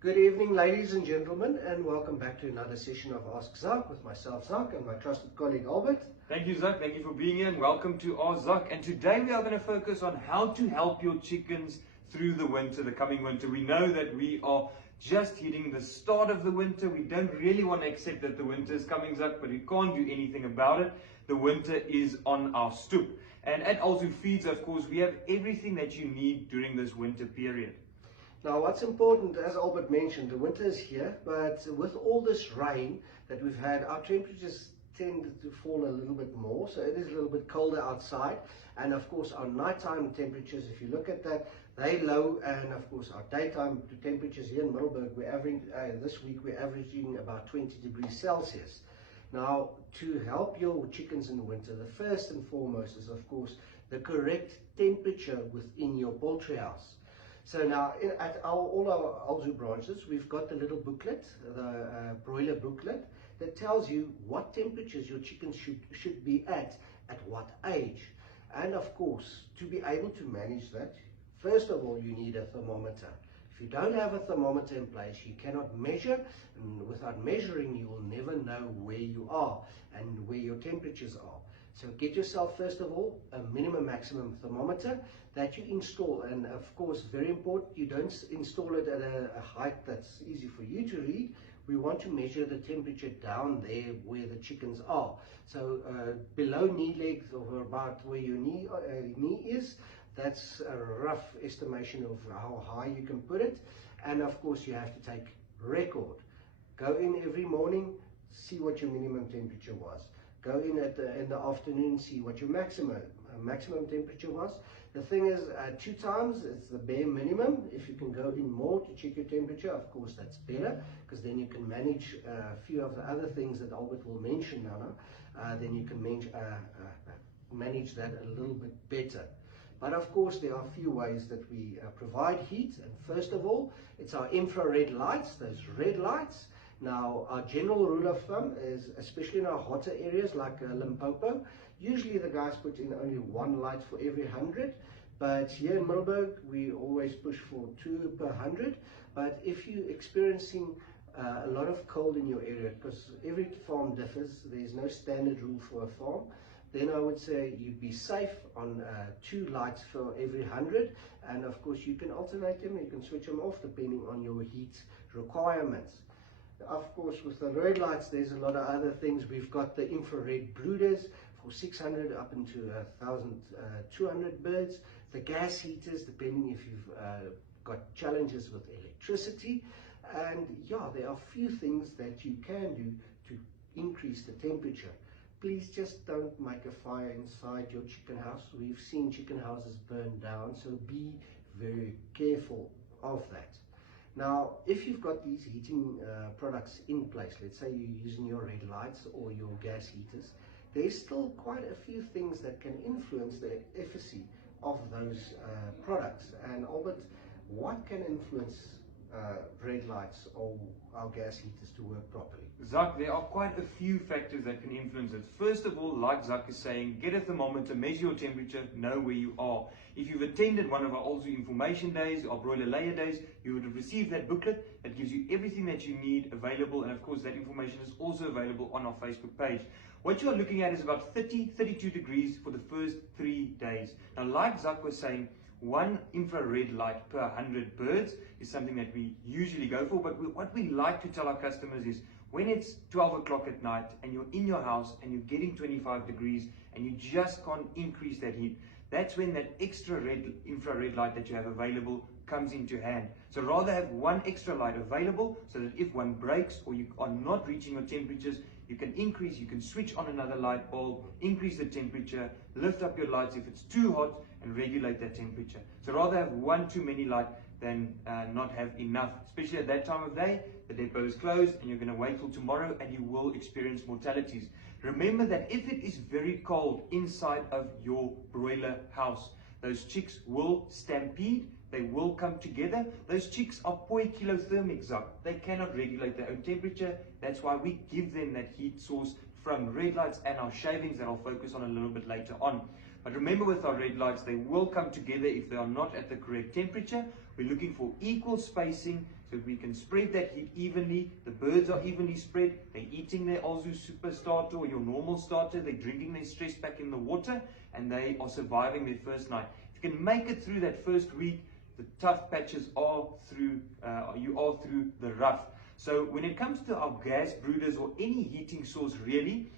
Good evening, ladies and gentlemen, and welcome back to another session of Ask Zak with myself, Zak, and my trusted colleague, Albert. Thank you, Zak. Thank you for being here and welcome to Ask Zak. And today we are going to focus on how to help your chickens through the winter, the coming winter. We know that we are just hitting the start of the winter. We don't really want to accept that the winter is coming, Zak, but we can't do anything about it. The winter is on our stoop. And at Alzu Feeds, of course, we have everything that you need during this winter period. Now, what's important, as Albert mentioned, the winter is here, but with all this rain that we've had, our temperatures tend to fall a little bit more, so it is a little bit colder outside. And of course, our nighttime temperatures, if you look at that, they're low, and of course, our daytime temperatures here in Middelburg, this week we're averaging about 20 degrees Celsius. Now, to help your chickens in the winter, the first and foremost is, of course, the correct temperature within your poultry house. So now, at all our Alzu branches, we've got the little booklet, the broiler booklet, that tells you what temperatures your chickens should be at what age. And of course, to be able to manage that, first of all, you need a thermometer. If you don't have a thermometer in place, you cannot measure, and without measuring, you will never know where you are and where your temperatures are. So get yourself, first of all, a minimum maximum thermometer that you install. And of course, very important, you don't install it at a height that's easy for you to read. We want to measure the temperature down there where the chickens are. So below knee length, or about where your knee is, that's a rough estimation of how high you can put it. And of course, you have to take record. Go in every morning, see what your minimum temperature was. Go in in the afternoon, see what your maximum temperature was. The thing is, 2 times is the bare minimum. If you can go in more to check your temperature, of course, that's better, because then you can manage a few of the other things that Albert will mention now. Then you can manage that a little bit better. But of course, there are a few ways that we provide heat. And first of all, it's our infrared lights, those red lights. Now, our general rule of thumb is, especially in our hotter areas like Limpopo, usually the guys put in only 1 light for every 100. But here in Middelburg, we always push for 2 per 100. But if you're experiencing a lot of cold in your area, because every farm differs, there's no standard rule for a farm, then I would say you'd be safe on 2 lights for every 100. And of course, you can alternate them, you can switch them off depending on your heat requirements. Of course, with the red lights, there's a lot of other things. We've got the infrared brooders for 600 up into 1,200 birds. The gas heaters, depending if you've got challenges with electricity. And yeah, there are a few things that you can do to increase the temperature. Please just don't make a fire inside your chicken house. We've seen chicken houses burn down, so be very careful of that. Now, if you've got these heating products in place, let's say you're using your red lights or your gas heaters, there's still quite a few things that can influence the efficacy of those products. And Albert, what can influence red lights or our gas heaters to work properly? Zak, there are quite a few factors that can influence it. First of all, like Zak is saying, get a thermometer, measure your temperature, know where you are. If you've attended one of our Alzu information days or broiler layer days, you would have received that booklet that gives you everything that you need available. And of course, that information is also available on our Facebook page. What you are looking at is about 32 degrees for the first 3 days. Now, like Zak was saying, 1 infrared light per 100 birds is something that we usually go for. But what we like to tell our customers is, when it's 12 o'clock at night and you're in your house and you're getting 25 degrees and you just can't increase that heat, that's when that extra infrared light that you have available comes into hand. So rather have 1 extra light available, so that if one breaks or you are not reaching your temperatures, you can increase, you can switch on another light bulb, increase the temperature, lift up your lights if it's too hot, and regulate that temperature. So rather have 1 too many light than not have enough, especially at that time of day. The depot is closed and you're going to wait till tomorrow and you will experience mortalities. Remember that if it is very cold inside of your broiler house, those chicks will stampede, they will come together. Those chicks are poikilothermic, Zak. They cannot regulate their own temperature. That's why we give them that heat source from red lights and our shavings that I'll focus on a little bit later on. But remember, with our red lights, they will come together if they are not at the correct temperature. We're looking for equal spacing So we can spread that heat evenly. The birds are evenly spread. They're eating their Alzu Super Starter or your normal starter. They're drinking their stress back in the water, and they are surviving their first night. If you can make it through that first week, the tough patches are through, you are through the rough. So when it comes to our gas brooders or any heating source really,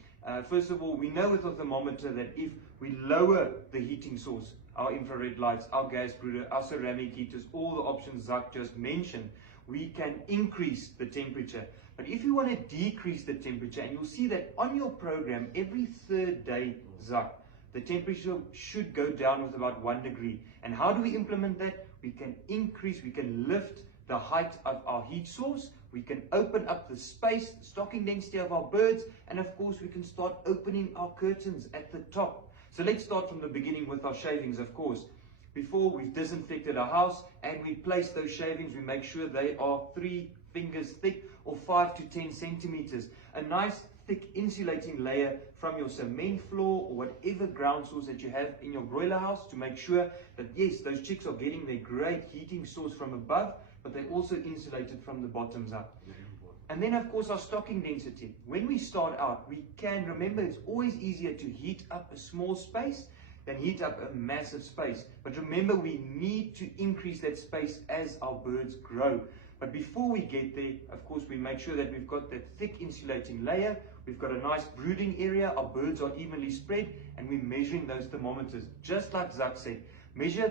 first of all, we know with a thermometer that if we lower the heating source, our infrared lights, our gas brooder, our ceramic heaters, all the options Zak just mentioned, we can increase the temperature. But if you want to decrease the temperature, and you'll see that on your program every third day, Zak, the temperature should go down with about 1 degree. And how do we implement that? We can increase, we can lift the height of our heat source, we can open up the space, the stocking density of our birds, and of course we can start opening our curtains at the top. So let's start from the beginning with our shavings, of course. Before we've disinfected our house and we place those shavings, we make sure they are 3 fingers thick or 5 to 10 centimeters. A nice thick insulating layer from your cement floor or whatever ground source that you have in your broiler house to make sure that yes, those chicks are getting their great heating source from above, but they're also insulated from the bottoms up. And then of course our stocking density. When we start out, we can remember it's always easier to heat up a small space than heat up a massive space. But remember, we need to increase that space as our birds grow. But before we get there, of course, we make sure that we've got that thick insulating layer. We've got a nice brooding area. Our birds are evenly spread, and we're measuring those thermometers. Just like Zak said, measure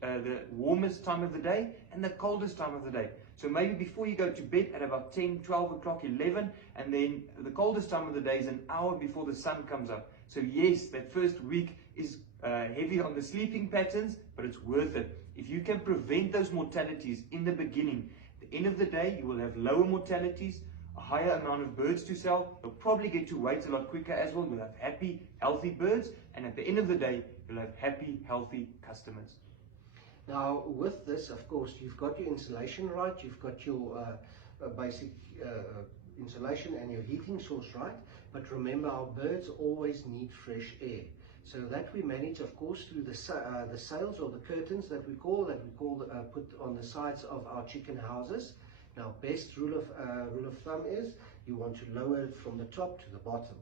the warmest time of the day and the coldest time of the day. So maybe before you go to bed at about 10, 12 o'clock, 11, and then the coldest time of the day is an hour before the sun comes up. So yes, that first week is heavy on the sleeping patterns, but it's worth it. If you can prevent those mortalities in the beginning, at the end of the day, you will have lower mortalities, a higher amount of birds to sell. You'll probably get to weight a lot quicker as well. You'll have happy, healthy birds, and at the end of the day, you'll have happy, healthy customers. Now, with this, of course, you've got your insulation right, you've got your basic insulation and your heating source right, but remember, our birds always need fresh air. So that we manage, of course, through the sails or the curtains that we put on the sides of our chicken houses. Now, best rule of thumb is you want to lower it from the top to the bottom.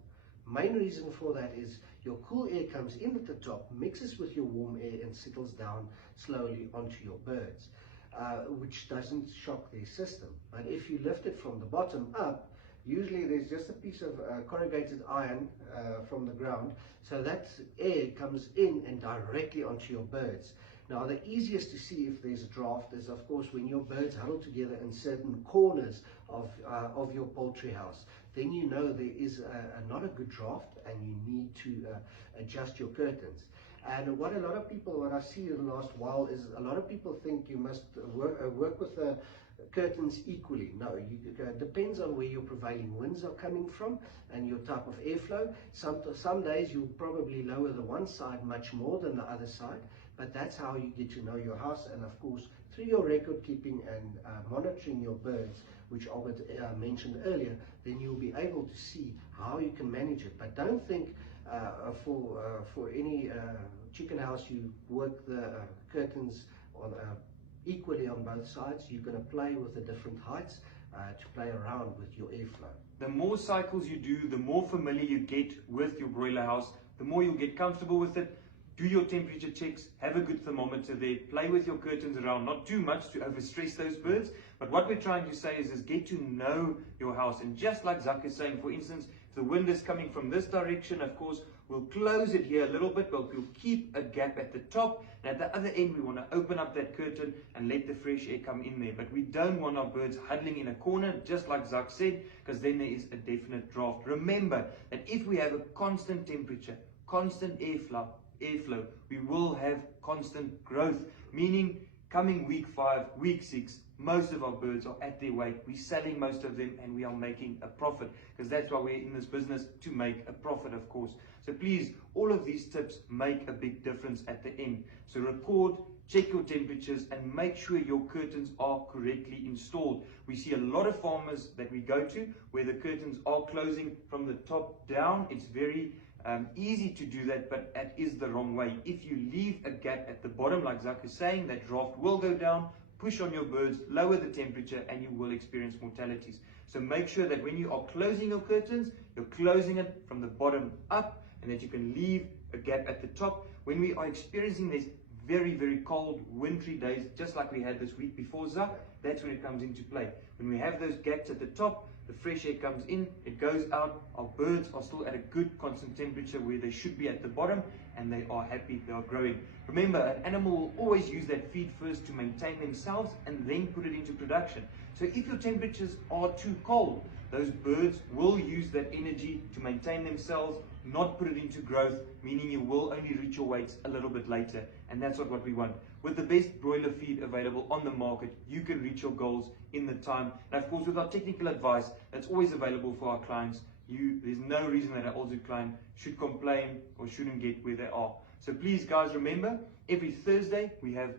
Main reason for that is your cool air comes in at the top, mixes with your warm air and settles down slowly onto your birds, which doesn't shock their system. But if you lift it from the bottom up, usually there's just a piece of corrugated iron from the ground, so that air comes in and directly onto your birds. Now, the easiest to see if there's a draft is, of course, when your birds huddle together in certain corners of your poultry house. Then you know there is not a good draft and you need to adjust your curtains. And what I see in the last while is a lot of people think you must work with the curtains equally. No, it depends on where your prevailing winds are coming from and your type of airflow. Some days you'll probably lower the one side much more than the other side, but that's how you get to know your house. And of course, through your record keeping and monitoring your birds, which Albert mentioned earlier, then you'll be able to see how you can manage it. But don't think for any chicken house you work the curtains on equally on both sides. You're going to play with the different heights to play around with your airflow. The more cycles you do, the more familiar you get with your broiler house, the more you'll get comfortable with it. Do your temperature checks, have a good thermometer there, play with your curtains around, not too much to overstress those birds. But what we're trying to say is get to know your house. And just like Zak is saying, for instance, if the wind is coming from this direction, of course, we'll close it here a little bit, but we'll keep a gap at the top. And at the other end, we want to open up that curtain and let the fresh air come in there. But we don't want our birds huddling in a corner, just like Zak said, because then there is a definite draft. Remember that if we have a constant temperature, constant airflow, we will have constant growth, meaning coming week 5, week 6, most of our birds are at their weight. We're selling most of them and we are making a profit, because that's why we're in this business, to make a profit, of course. So please, all of these tips make a big difference at the end. So record, check your temperatures and make sure your curtains are correctly installed. We see a lot of farmers that we go to where the curtains are closing from the top down. It's very easy to do that, but that is the wrong way. If you leave a gap at the bottom, like Zak is saying, that draft will go down, push on your birds, lower the temperature, and you will experience mortalities. So make sure that when you are closing your curtains, you're closing it from the bottom up, and that you can leave a gap at the top. When we are experiencing these very, very cold, wintry days, just like we had this week before, Zak, that's when it comes into play. When we have those gaps at the top, the fresh air comes in, it goes out, our birds are still at a good constant temperature where they should be at the bottom, and they are happy, they are growing. Remember, an animal will always use that feed first to maintain themselves and then put it into production. So if your temperatures are too cold, those birds will use that energy to maintain themselves, not put it into growth, meaning you will only reach your weights a little bit later, and that's not what we want. With the best broiler feed available on the market, you can reach your goals in the time. And of course, with our technical advice that's always available for our clients, there's no reason that an Alzu client should complain or shouldn't get where they are. So please, guys, remember, every Thursday we have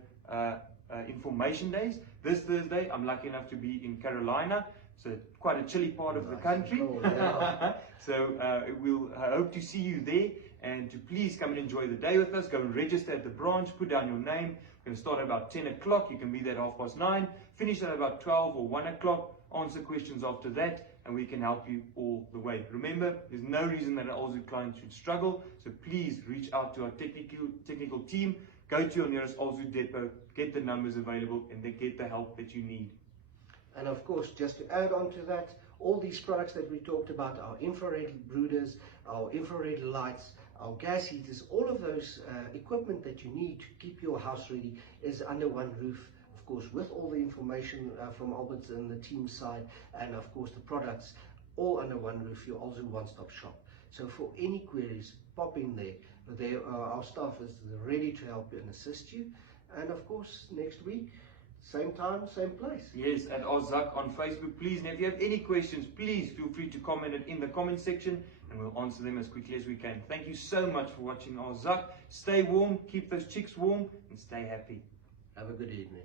information days. This Thursday, I'm lucky enough to be in Carolina, so quite a chilly part of the country. Cool, yeah. So we'll hope to see you there, and to please come and enjoy the day with us. Go and register at the branch, put down your name. We're going to start at about 10 o'clock. You can be there at 9:30, finish at about 12 or 1 o'clock, answer questions after that, and we can help you all the way. Remember, there's no reason that an Alzu client should struggle, so please reach out to our technical team, go to your nearest Alzu depot, get the numbers available, and then get the help that you need. And of course, just to add on to that, all these products that we talked about, our infrared brooders, our infrared lights, our gas heaters, all of those equipment that you need to keep your house ready is under one roof. Of course, with all the information from Albert and the team side, and of course the products, all under one roof, your Alzu one-stop shop. So for any queries, pop in there. Our staff is ready to help you and assist you. And of course, next week, same time, same place. Yes, at Zak on Facebook, please. And if you have any questions, please feel free to comment it in the comment section, and we'll answer them as quickly as we can. Thank you so much for watching Zak. Stay warm, keep those chicks warm, and stay happy. Have a good evening.